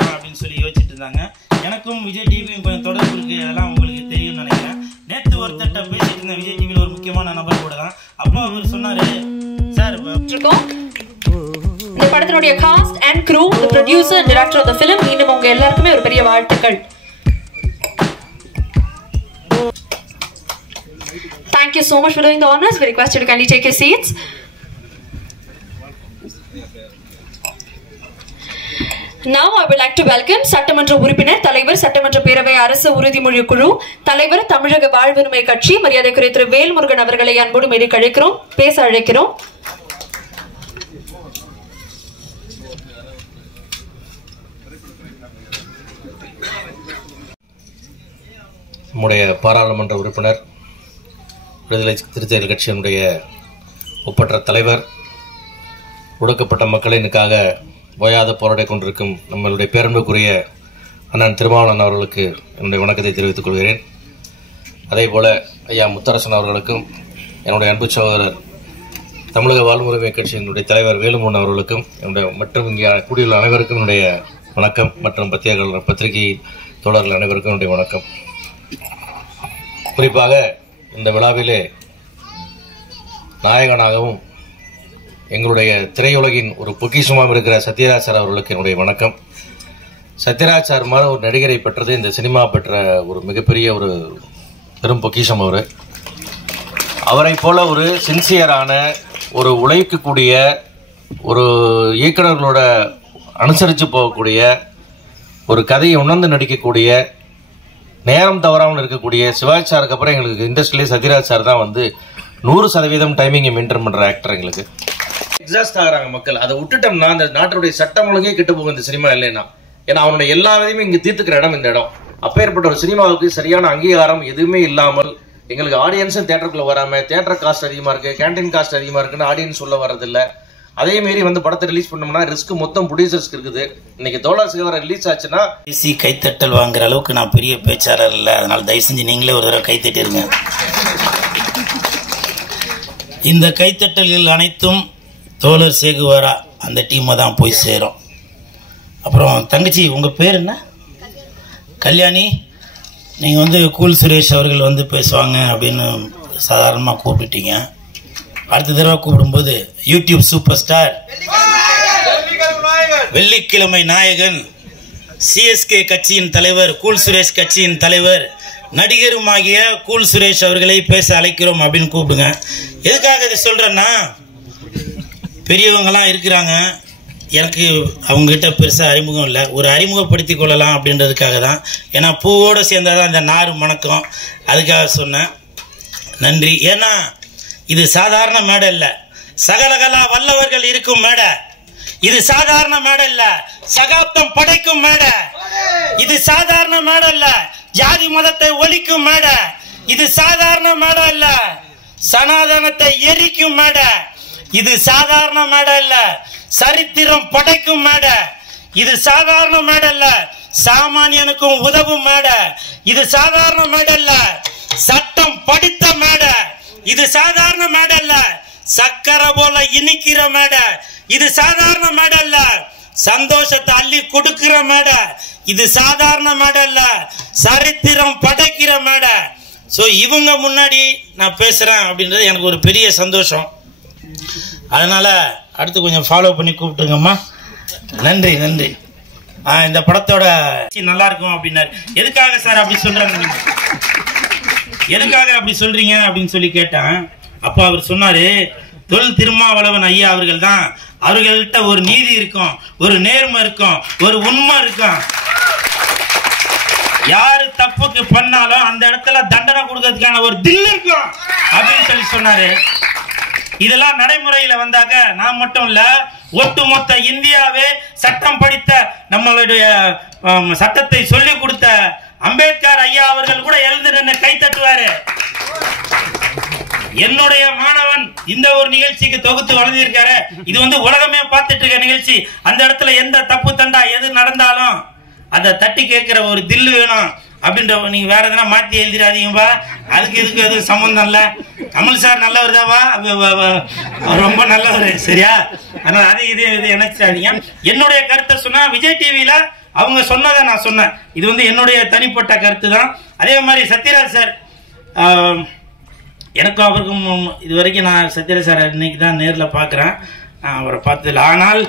அப்படின்னு சொல்லி யோசிச்சுட்டு இருந்தாங்க. எனக்கும் விஜய் டிவியும் கொஞ்சம் தொடர்பு இருக்கு, அதெல்லாம் உங்களுக்கு தெரியும்னு நினைக்கிறேன். நேற்று ஒருத்தட்ட பேசிட்டு இருந்தேன், விஜய் டிவியில் ஒரு முக்கியமான நபர் கூட தான். அப்போ அவர் சொன்னாரு, சார் இந்த படத்தினுடைய cast and crew, the producer and director of the film, மீண்டும் உங்க எல்லாருக்குமே ஒரு பெரிய வாழ்த்துக்கள். Thank you so much for doing the honors. We request you to kindly take your seats. Now I would like to welcome சட்டமன்ற உறுப்பினர், தலைவர், சட்டமன்ற பேரவை அரசு உறுதிமொழி குழு தலைவர், தமிழக வாழ்வுரிமை கட்சி மரியாதைக்குரிய திரு வேல்முருகன் அவர்களை அன்போடு மேடைக்கு அழைக்கிறோம், பேச அழைக்கிறோம். நம்முடைய பாராளுமன்ற உறுப்பினர், விடுதலை சிறுத்தைகள் கட்சியினுடைய ஒப்பற்ற தலைவர், ஒடுக்கப்பட்ட மக்களினுக்காக ஓயாத போராடி கொண்டிருக்கும் நம்மளுடைய பேரன்புக்குரிய அண்ணன் திருமாவளவன் அவர்களுக்கு என்னுடைய வணக்கத்தை தெரிவித்துக் கொள்கிறேன். அதே போல ஐயா முத்தரசன் அவர்களுக்கும், என்னுடைய அன்பு சகோதரர் தமிழக வாழ்வுரிமை கட்சியினுடைய தலைவர் வேலுமோகன் அவர்களுக்கும், என்னுடைய மற்றும் இங்கே கூடியுள்ள அனைவருக்கும் என்னுடைய வணக்கம். மற்றும் பத்திரிகை தோழர்கள் அனைவருக்கும் என்னுடைய வணக்கம். குறிப்பாக இந்த விழாவிலே நாயகனாகவும் எங்களுடைய திரையுலகின் ஒரு பொக்கிஷமாக இருக்கிற சத்யராஜ் சார் அவர்களுக்கு என்னுடைய வணக்கம். சத்யராஜ் சார் மாதிரி ஒரு நடிகரை பெற்றது இந்த சினிமா பெற்ற ஒரு மிகப்பெரிய ஒரு பெரும் பொக்கிஷம். அவரை போல ஒரு சின்சியரான, ஒரு உழைக்கக்கூடிய, ஒரு இயக்குநர்களோட அனுசரித்து போகக்கூடிய, ஒரு கதையை உணர்ந்து நடிக்கக்கூடிய, நேரம் தவறாமல் இருக்கக்கூடிய சிவாஜி சாருக்கு அப்புறம் எங்களுக்கு இண்டஸ்ட்ரியிலே சத்யராஜ் சார் தான் 100% டைமிங்கை மெயின்டைன் பண்ணுற ஆக்டர். எங்களுக்கு எக்ஸாஸ்ட் ஆகிறாங்க மக்கள். அதை விட்டுட்டோம்னா அந்த நாட்டுடைய சட்டம் ஒழுங்கே கெட்டு போகும் இந்த சினிமா இல்லைன்னா. ஏன்னா அவனுடைய எல்லா விதையுமே இங்கே தீர்த்துக்கிற இடம் இந்த இடம். அப்பேற்பட்ட ஒரு சினிமாவுக்கு சரியான அங்கீகாரம் எதுவுமே இல்லாமல், எங்களுக்கு ஆடியன்ஸும் தேட்டருக்குள்ளே வராமல், தேட்டர் காஸ்ட் அதிகமாக இருக்குது, கேன்டீன் காஸ்ட் அதிகமாக இருக்குன்னு ஆடியன்ஸ் சொல்ல வரதில்லை. அதே மாரி படத்தை ரிலீஸ் பண்ணோம்னா ரிஸ்க் மொத்தம் ப்ரொடியூசர்ஸ்க்கு இருக்குது. இன்னைக்கு தோழர்ஸ்க்கு வர ரிலீஸ் ஆச்சுன்னா கைத்தட்டல் வாங்குற அளவுக்கு நான் பெரிய பேச்சாளர் இல்லை, அதனால தயவு செஞ்சு நீங்களே ஒரு தடவை கைத்தட்டிருங்க. இந்த கைத்தட்டல்கள் அனைத்தும் தோழர் சேகுவாரா அந்த டீமை தான் போய் சேரும். அப்புறம் தங்கச்சி, உங்கள் பேர் என்ன? கல்யாணி. நீங்கள் கூல் சுரேஷ் அவர்கள் பேசுவாங்க அப்படின்னு சாதாரணமாக கூப்பிட்டுட்டீங்க. அடுத்த தடவை கூப்பிடும்போது யூடியூப் சூப்பர் ஸ்டார், வெள்ளிக்கிழமை நாயகன், சிஎஸ்கே கட்சியின் தலைவர், கூல் சுரேஷ் கட்சியின் தலைவர், நடிகருமாகிய கூல் சுரேஷ் அவர்களை பேச அழைக்கிறோம் அப்படின்னு கூப்பிடுங்க. எதுக்காக இதை சொல்றேன்னா, பெரியவங்கலாம் இருக்கிறாங்க, எனக்கு அவங்ககிட்ட பெருசாக அறிமுகம் இல்லை, ஒரு அறிமுகப்படுத்தி கொள்ளலாம் அப்படின்றதுக்காக தான். ஏன்னா பூவோடு சேர்ந்தாதான் இந்த நாறு மணக்கம், அதுக்காக சொன்னேன். நன்றி. ஏன்னா இது சாதாரண மேடை இல்ல, சகலகலா வல்லவர்கள் இருக்கும் மேடை. இது சாதாரண மேடை இல்ல, சகாப்தம் படைக்கும் மேடை. இது சாதாரண மேடை இல்ல, ஜாதி மதத்தை ஒழிக்கும் மேடை. இது சாதாரண மேடை இல்ல, சனாதனத்தை எரிக்கும் மேடை. இது சாதாரண மேடை இல்ல, சரித்திரம் படைக்கும் மேடை. இது சாதாரண மேடை இல்ல, சாமானியனுக்கும் உதவும் மேடை. இது சாதாரண மேடை இல்ல, சட்டம் படித்த மேடை. இது சாதாரண மேடை இல்ல, சக்கரை போல இனிக்கிற மேடை. இது சாதாரண மேடை இல்ல, சந்தோஷத்தை அள்ளி கொடுக்கிற மேடை. இது சாதாரண மேடை இல்ல, சரித்திரம் படைக்கிற மேடை. ஸோ இவங்க முன்னாடி நான் பேசுறேன் அப்படின்றது எனக்கு ஒரு பெரிய சந்தோஷம். அதனால அடுத்து கொஞ்சம் ஃபாலோ பண்ணி கூப்பிட்டுங்கம்மா. நன்றி நன்றி. இந்த படத்தோட நல்லா இருக்கும் அப்படின்னாரு. எதுக்காக சார் அப்படி சொல்றாங்க, எதுக்காக அப்படி சொல்றீங்க அப்படின்னு சொல்லி கேட்டேன். அப்ப அவர் சொன்னாரு, தொல் திருமாவளவன் ஐயா அவர்கள் தான், அவர்கள்ட்ட ஒரு நீதி இருக்கும், ஒரு நேர்மை இருக்கும், ஒரு உண்மை இருக்கும். யாரு தப்புக்கு பண்ணாலும் அந்த இடத்துல தண்டனை கொடுக்கறதுக்கான ஒரு தில் இருக்கும் அப்படின்னு சொல்லி சொன்னாரு. இதெல்லாம் நடைமுறையில வந்தாக்க நான் மட்டும் இல்ல, ஒட்டுமொத்த இந்தியாவே சட்டம் படித்த, நம்மளுடைய சட்டத்தை சொல்லிக் கொடுத்த அம்பேத்கர் ஐயா அவர்கள் கூட எழுந்து நின்று கை தட்டுவாரு. என்னுடைய மாணவன் இந்த ஒரு நிகழ்ச்சிக்கு தொகுத்து வழங்கியிருக்காரு. இது உலகமே பார்த்துட்டு இருக்க நிகழ்ச்சி. அந்த இடத்துல எந்த தப்பு தண்டா எது நடந்தாலும் அதை தட்டி கேட்கிற ஒரு தில்லு வேணும் அப்படின்ற. நீங்க வேற எதனா மாத்தி எழுதிடாதீங்கப்பா, அதுக்கு இதுக்கு எதுவும் சம்பந்தம் இல்ல. கமல் சார் நல்லவர் தாவா, ரொம்ப நல்லவர், சரியா? அதனால அது இது நினைச்சாதீங்க. என்னுடைய கருத்தை சொன்னா, விஜய் டிவியில அவங்க சொன்னதை நான் சொன்னேன். இது வந்து என்னுடைய தனிப்பட்ட கருத்து தான். அதே மாதிரி சத்யராஜ் சார், எனக்கும் அவருக்கும் இது வரைக்கும் நான் சத்யராஜ் சார் இன்னைக்கு தான் நேரில் பார்க்குறேன், அவரை பார்த்ததில்ல. ஆனால்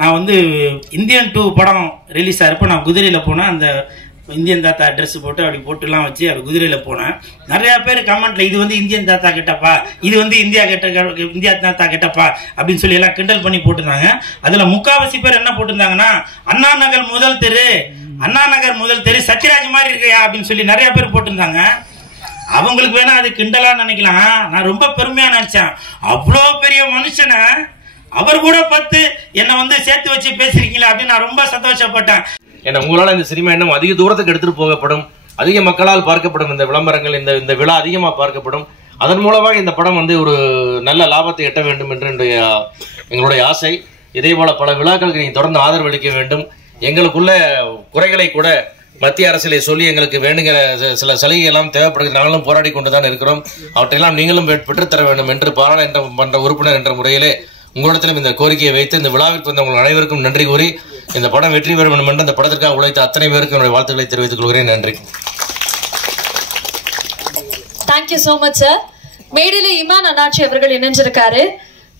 நான் வந்து இந்தியன் 2 படம் ரிலீஸ் ஆகிறப்போ நான் குதிரையில் போனேன். அந்த இந்தியன் தாத்தா ட்ரெஸ் போட்டு அப்படி போட்டுலாம் வச்சு அப்படி குதிரையில் போனேன். நிறையா பேர் கமெண்ட்ல இது வந்து இந்தியன் தாத்தா கிட்டப்பா, இது வந்து இந்தியா தாத்தா கிட்டப்பா அப்படின்னு சொல்லி எல்லாம் கிண்டல் பண்ணி போட்டிருந்தாங்க. அதில் முக்காவாசி பேர் என்ன போட்டிருந்தாங்கன்னா, அண்ணா நகர் முதல் தெரு சத்யராஜ் மாதிரி இருக்கையா அப்படின்னு சொல்லி நிறைய பேர் போட்டிருந்தாங்க. அவங்களுக்கு வேணா அது கிண்டலா நினைக்கலாம், நான் ரொம்ப பெருமையா நினைச்சேன். அவ்வளோ பெரிய மனுஷனை அவர் கூட பார்த்து என்னை வந்து சேர்த்து வச்சு பேசிருக்கீங்களா அப்படின்னு நான் ரொம்ப சந்தோஷப்பட்டேன். ஏன்னா உங்களால் இந்த சினிமா இன்னும் அதிக தூரத்துக்கு எடுத்துட்டு போகப்படும், அதிக மக்களால் பார்க்கப்படும், இந்த விளம்பரங்கள் இந்த விழா அதிகமாக பார்க்கப்படும். அதன் மூலமாக இந்த படம் வந்து ஒரு நல்ல லாபத்தை எட்ட வேண்டும் என்று எங்களுடைய ஆசை. இதே போல பல விழாக்களுக்கு நீங்கள் தொடர்ந்து ஆதரவு அளிக்க வேண்டும். எங்களுக்குள்ள குறைகளை கூட மத்திய அரசிலே சொல்லி எங்களுக்கு வேண்டுகிற சில சலுகை எல்லாம் தேவைப்படுகிறது. நாங்களும் போராடி கொண்டுதான் இருக்கிறோம். அவற்றையெல்லாம் நீங்களும் பெற்றுத்தர வேண்டும் என்று பாராளுமன்ற உறுப்பினர் என்ற முறையிலே உங்களிடத்திலும் இந்த கோரிக்கையை வைத்து இந்த விழாவிற்கு வந்த உங்கள் அனைவருக்கும் நன்றி கூறி இந்த படம் வெற்றி பெற வேண்டும் என்று அந்த படத்திற்காக உழைத்த அத்தனை பேருக்கு என்னுடைய வாழ்த்துக்களை தெரிவித்துக் கொள்கிறேன். நன்றி. Thank you so much sir. மேடையில இமான் அண்ணாச்சி அவர்கள் இணைஞ்சிருக்காரு.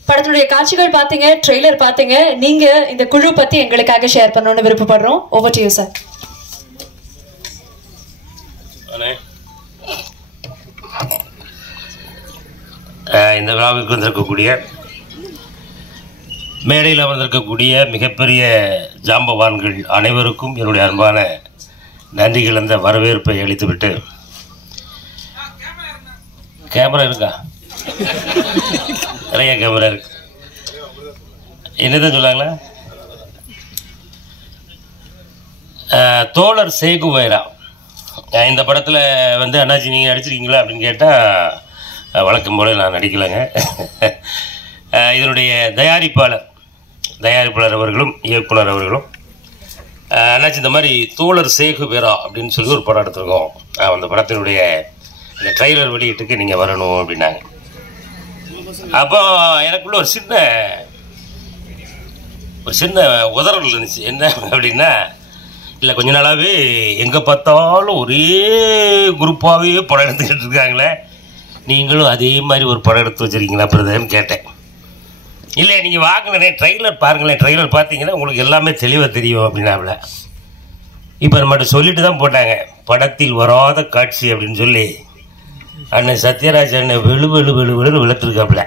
படத்துடைய காட்சிகள் பாத்தீங்க, ட்ரெய்லர் பாத்தீங்க. நீங்க இந்த குழு பத்தி எங்களுக்காக ஷேர் பண்ணணும்னு விருப்பப்படுறோம். Over to you sir. இந்த விழாவிற்கு வந்திருக்கக்கூடிய மேடையில் அமர்ந்திருக்கக்கூடிய மிகப்பெரிய ஜாம்பவான்கள் அனைவருக்கும் என்னுடைய அன்பான நன்றி கலந்த வரவேற்பை அளித்துவிட்டு, கேமரா இருக்கா? நிறைய கேமரா இருக்கு. என்னதான் சொல்லாங்களா? தோழர் சேகுவேரா இந்த படத்தில் வந்து அண்ணாச்சி நீங்கள் நடிச்சிருக்கீங்களா அப்படின்னு கேட்டால் வழக்கம் போல நான் நடிக்கலைங்க. இதனுடைய தயாரிப்பாளர் அவர்களும் இயக்குனர் அவர்களும் அண்ணாச்சி இந்த மாதிரி தோழர் சேகுவேரா அப்படின்னு சொல்லி ஒரு படம் எடுத்திருக்கோம், அந்த படத்தினுடைய இந்த ட்ரைலர் வெளியீட்டுக்கு நீங்கள் வரணும் அப்படின்னாங்க. அப்போ எனக்குள்ள ஒரு சின்ன உதறல் இருந்துச்சு. என்ன அப்படின்னா, இல்லை கொஞ்ச நாளாகவே எங்கே பார்த்தாலும் ஒரே குரூப்பாகவே படம் எடுத்துக்கிட்டு இருக்காங்களே, நீங்களும் அதே மாதிரி ஒரு படம் எடுத்து வச்சுருக்கீங்களா பிரதர்ன்னு கேட்டேன். இல்லை நீங்கள் வாங்கினேன் ட்ரெய்லர் பாருங்களேன், ட்ரெய்லர் பார்த்தீங்கன்னா உங்களுக்கு எல்லாமே தெளிவாக தெரியும் அப்படின்னாவில். இப்போ நம்மகிட்ட சொல்லிட்டு தான் போட்டாங்க, படத்தில் வராத காட்சி அப்படின்னு சொல்லி அண்ணன் சத்யராஜ் அண்ணன் வெளுன்னு விழுத்துருக்காப்புல.